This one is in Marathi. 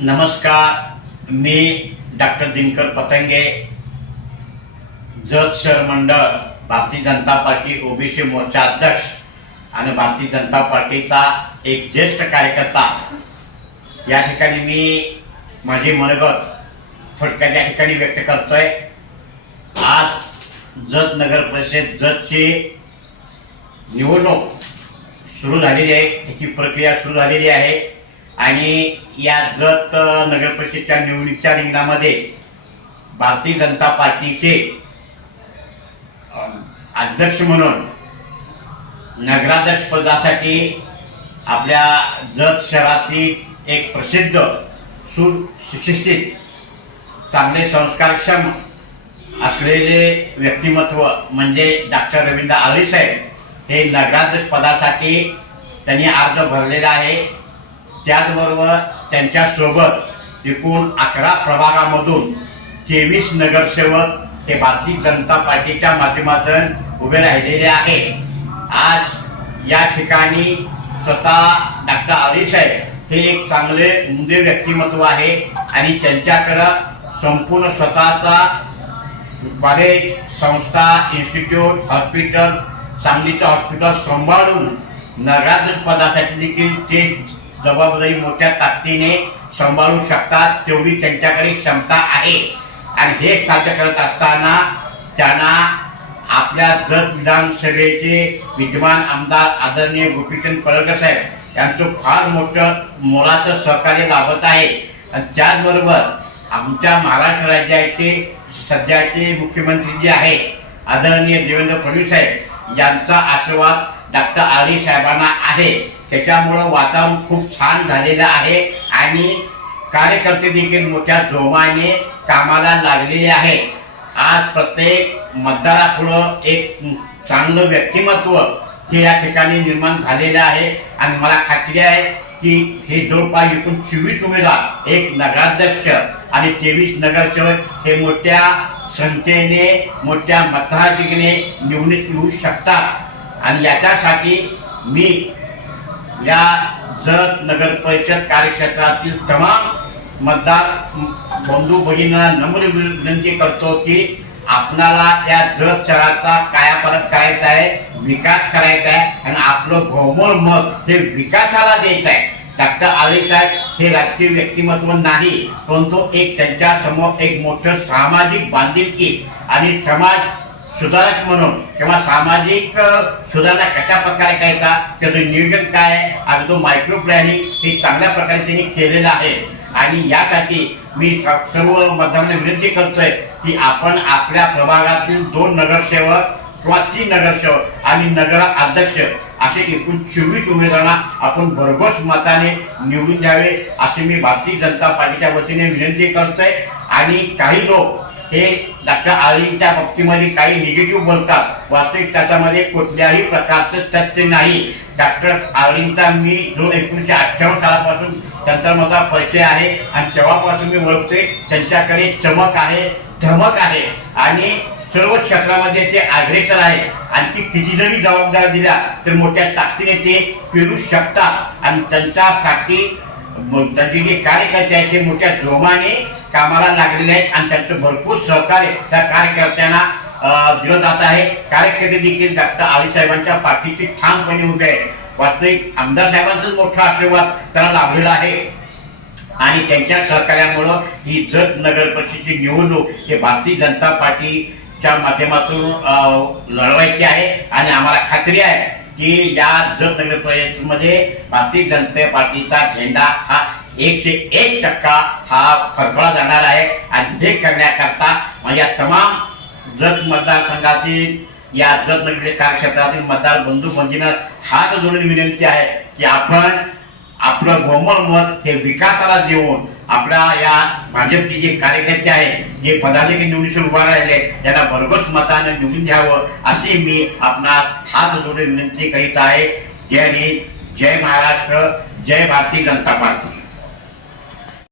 नमस्कार मी डॉक्टर दिनकर पतंगे. जत शहर मंडळ भारतीय जनता पार्टी ओबीसी मोर्चा अध्यक्ष आणि भारतीय जनता पार्टीचा एक ज्येष्ठ कार्यकर्ता. या ठिकाणी मी माझी मनगत थोडक्यात या ठिकाणी व्यक्त करतोय. आज जत नगर परिषद जतची निवडणूक सुरू झालेली आहे. त्याची प्रक्रिया सुरू झालेली आहे. आणि या जत नगर परिषदच्या निवडणुकीच्या रिंगणामध्ये भारतीय जनता पार्टीचे अध्यक्ष म्हणून नगराध्यक्ष पदासाठी आपल्या जत शहरातील एक प्रसिद्ध सुशिक्षित चांगले संस्कारक्षम असलेले व्यक्तिमत्व म्हणजे डॉक्टर रवींद्र आली साहेब हे नगराध्यक्ष पदासाठी त्यांनी अर्ज भरलेला आहे. त्याचबरोबर त्यांच्यासोबत एकूण अकरा प्रभागामधून तेवीस नगरसेवक हे भारतीय जनता पार्टीच्या माध्यमातून उभे राहिलेले आहे आज या ठिकाणी स्वतः डॉक्टर अली साहेब हे एक चांगले उमदे व्यक्तिमत्व आहे आणि त्यांच्याकडं संपूर्ण स्वतःचा कॉलेज संस्था इन्स्टिट्यूट हॉस्पिटल सांगलीचं हॉस्पिटल सांभाळून नगराध्यक्ष पदासाठी देखील ते जबाबदारी मोठ्या ताकदीने सांभाळू शकतात तेवढी त्यांच्याकडे क्षमता आहे. आणि हे साध्य करत असताना त्यांना आपल्या जत विधानसभेचे विद्यमान आमदार आदरणीय गोपीचंद पळकर साहेब यांचं फार मोठं मोलाचं सहकार्य लाभत आहे. आणि त्याचबरोबर आमच्या महाराष्ट्र राज्याचे सध्याचे मुख्यमंत्री जे आहे आदरणीय देवेंद्र फडणवीस साहेब यांचा आशीर्वाद डॉक्टर आली साहेबांना आहे. त्याच्यामुळं वातावरण खूप छान झालेलं आहे. आणि कार्यकर्ते देखील मोठ्या जोमाने कामाला लागलेले आहे. आज प्रत्येक मतदारापुढं एक चांगलं व्यक्तिमत्व हे या ठिकाणी निर्माण झालेलं आहे. आणि मला खात्री आहे की हे जवळपास एकूण चोवीस उमेदवार एक नगराध्यक्ष आणि तेवीस नगरसेवक हे मोठ्या संख्येने मोठ्या मताधिक्याने निवडून येऊ शकतात. आणि याच्यासाठी मी या जत नगर परिषद कार्यक्षेत्रातील तमाम मतदार बंधू भगिनींना नम्र विनंती करतो की आपणाला या जत शहराचा कायापालट करायचा आहे विकास करायचा आहे आणि आपलं बहुमोल मत हे विकासाला द्यायचं आहे. डॉक्टर आले साहेब हे राजकीय व्यक्तिमत्व नाही परंतु एक त्यांच्यासमोर एक मोठं सामाजिक बांधिलकी आणि समाज सुधारक म्हणून किंवा सामाजिक सुधारणा कशा प्रकारे करायचा त्याचं नियोजन काय आहे आणि तो मायक्रो प्लॅनिंग हे चांगल्या प्रकारे त्यांनी केलेलं आहे. आणि यासाठी मी स- सर्व मतदारांना विनंती करतोय की आपण आपल्या प्रभागातील दोन नगरसेवक किंवा तीन नगरसेवक आणि नगर अध्यक्ष असे एकूण चोवीस उमेदवारांना आपण भरघोस मताने निवडून द्यावे असे मी भारतीय जनता पार्टीच्या वतीने विनंती करतोय. आणि काही लोक हे डॉक्टर आळींच्या बाबतीमध्ये काही निगेटिव्ह बोलतात. वास्तविक त्याच्यामध्ये कुठल्याही प्रकारचं तथ्य नाही. डॉक्टर आळींचा मी जो एकोणीसशे अठ्ठावन्न सालापासून त्यांचा माझा परिचय आहे. आणि तेव्हापासून मी ओळखतोय. त्यांच्याकडे चमक आहे धमक आहे. आणि सर्व क्षेत्रामध्ये ते अग्रेसर आहे. आणि ती किती जरी जबाबदारी दिल्या तर मोठ्या ताकदीने ते पेरू शकतात. आणि त्यांच्यासाठी त्यांचे जे कार्यकर्ते आहेत ते मोठ्या जोमाने कामाला लागलेले आहेत आणि त्यांचं भरपूर सहकार्य त्या कार्यकर्त्यांना दिलं जात आहे. कार्यकर्ते देखील डॉक्टर आली साहेबांच्या पाठीशी ठामपणे उभे आहे वास्तविक आमदार साहेबांचाच मोठा आशीर्वाद त्यांना लाभलेला आहे. आणि त्यांच्या सहकार्यामुळं ही जत नगर परिषदेची निवडणूक हे भारतीय जनता पार्टीच्या माध्यमातून लढवायची आहे. आणि आम्हाला खात्री आहे की या जत नगर परिषदेमध्ये भारतीय जनता पार्टीचा झेंडा हा एकशे एक टक्का हा फरफळा जाणार आहे. आणि हे करण्याकरता माझ्या तमाम जत मतदारसंघातील या जत कार्यक्षेत्रातील मतदार बंधू बंधीनं हात जोडून विनंती आहे की आपण आपलं बहुमल मत हे विकासाला देऊन आपल्या या भाजपचे जे कार्यकर्ते आहेत जे पदाधिकारी निवडणुकीवर उभा राहिले त्यांना भरघोस मताने निवडून द्यावं अशी मी आपणास हात जोडून विनंती करीत आहे. जय हिंद जय महाराष्ट्र जय भारतीय जनता पार्टी.